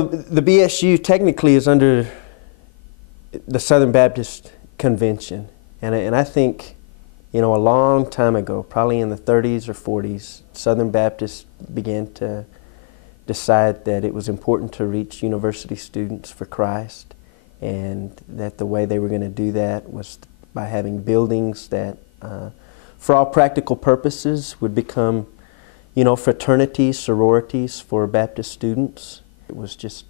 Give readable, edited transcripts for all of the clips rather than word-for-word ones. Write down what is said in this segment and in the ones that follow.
Well, the BSU technically is under the Southern Baptist Convention, and I think, you know, a long time ago, probably in the 30s or 40s, Southern Baptists began to decide that it was important to reach university students for Christ, and that the way they were going to do that was by having buildings that, for all practical purposes, would become, you know, fraternities, sororities for Baptist students. It was just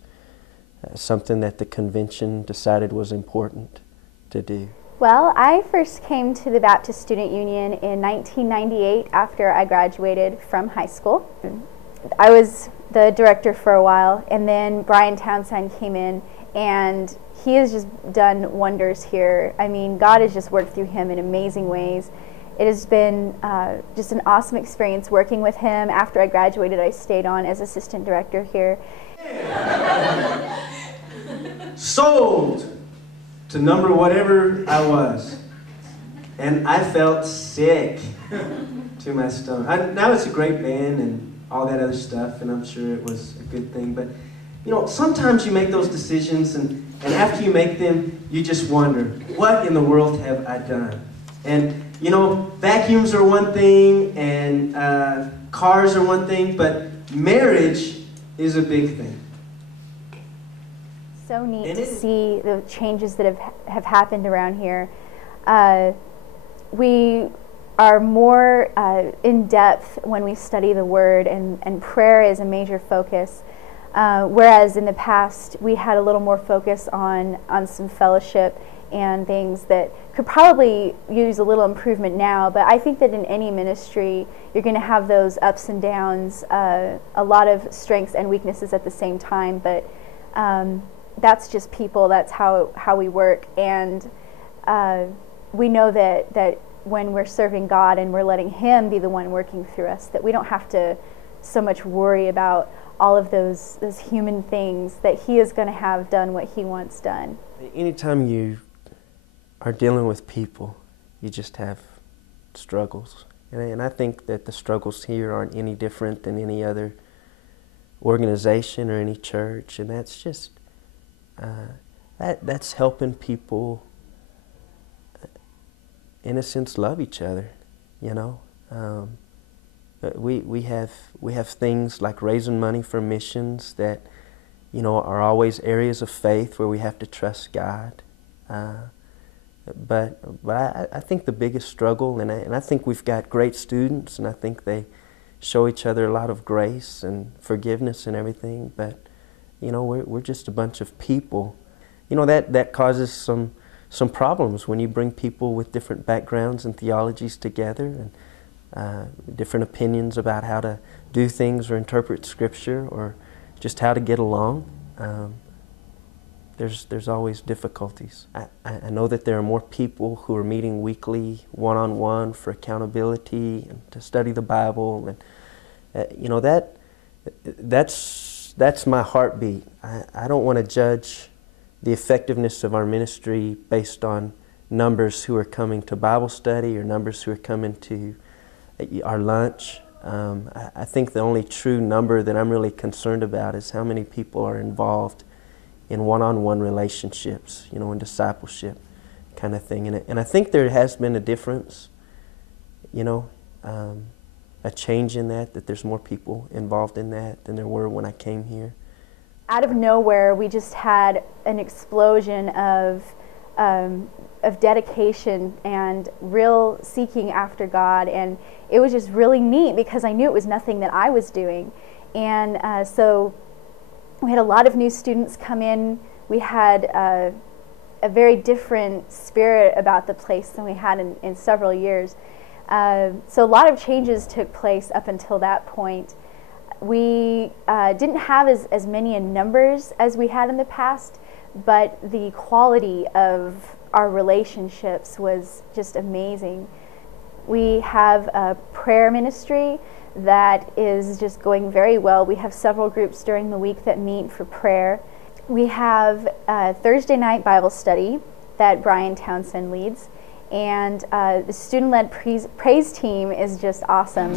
something that the convention decided was important to do. Well, I first came to the Baptist Student Union in 1998 after I graduated from high school. I was the director for a while, and then Brian Townsend came in, and he has just done wonders here. I mean, God has just worked through him in amazing ways. It has been just an awesome experience working with him. After I graduated, I stayed on as assistant director here. Sold to number whatever I was. And I felt sick to my stomach. Now it's a great band and all that other stuff, and I'm sure it was a good thing. But, you know, sometimes you make those decisions, and after you make them, you just wonder, what in the world have I done? And, you know, vacuums are one thing, and cars are one thing, but marriage is a big thing. So neat to see the changes that have happened around here. We are more in depth when we study the Word, and prayer is a major focus. Whereas in the past we had a little more focus on some fellowship and things that could probably use a little improvement now. But I think that in any ministry you're going to have those ups and downs, a lot of strengths and weaknesses at the same time. But that's just people. That's how we work, and we know that when we're serving God and we're letting Him be the one working through us, that we don't have to so much worry about all of those human things, that He is going to have done what He wants done. Anytime you are dealing with people, you just have struggles, and I think that the struggles here aren't any different than any other organization or any church, and that's just that's helping people, in a sense, love each other. You know, we have things like raising money for missions that, you know, are always areas of faith where we have to trust God. But I think the biggest struggle, and I think we've got great students, and I think they show each other a lot of grace and forgiveness and everything. But, you know, we're just a bunch of people. You know, that causes some problems when you bring people with different backgrounds and theologies together, and different opinions about how to do things or interpret Scripture, or just how to get along. There's always difficulties. I know that there are more people who are meeting weekly, one-on-one, for accountability and to study the Bible, and you know, that's my heartbeat. I don't want to judge the effectiveness of our ministry based on numbers who are coming to Bible study or numbers who are coming to our lunch. I think the only true number that I'm really concerned about is how many people are involved in one-on-one relationships, you know, in discipleship kind of thing. And I think there has been a difference, you know, a change in that there's more people involved in that than there were when I came here. Out of nowhere, we just had an explosion of dedication and real seeking after God, and it was just really neat because I knew it was nothing that I was doing. And so we had a lot of new students come in. We had a very different spirit about the place than we had in several years. So a lot of changes took place up until that point. We didn't have as many in numbers as we had in the past, but the quality of our relationships was just amazing. We have a prayer ministry that is just going very well. We have several groups during the week that meet for prayer. We have a Thursday night Bible study that Brian Townsend leads, and the student-led praise team is just awesome.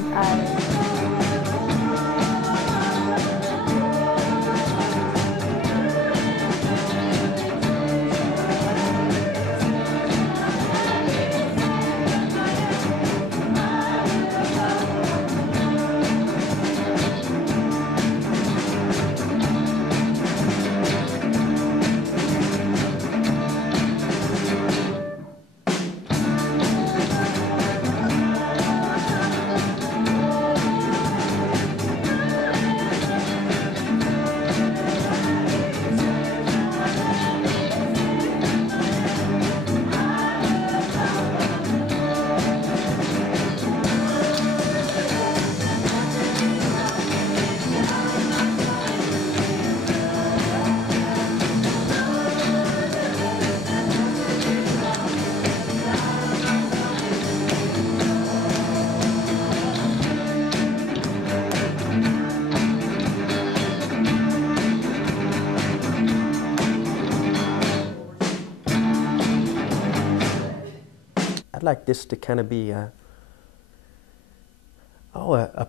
I'd like this to kind of be a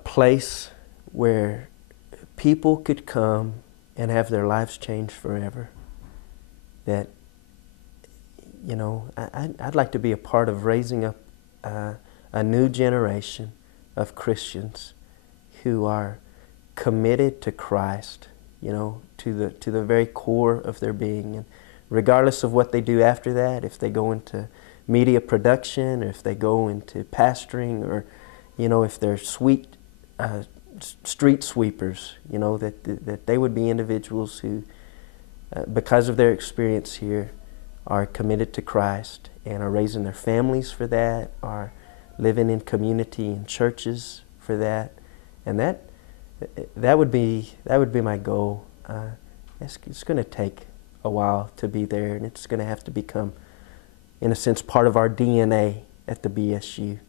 place where people could come and have their lives changed forever. That, you know, I'd like to be a part of raising up a new generation of Christians who are committed to Christ, you know, to the very core of their being. And regardless of what they do after that, if they go into media production, or if they go into pastoring, or, you know, if they're street sweepers, you know, that they would be individuals who, because of their experience here, are committed to Christ and are raising their families for that, are living in community and churches for that, and that would be my goal. It's going to take a while to be there, and it's going to have to become, in a sense, part of our DNA at the BSU.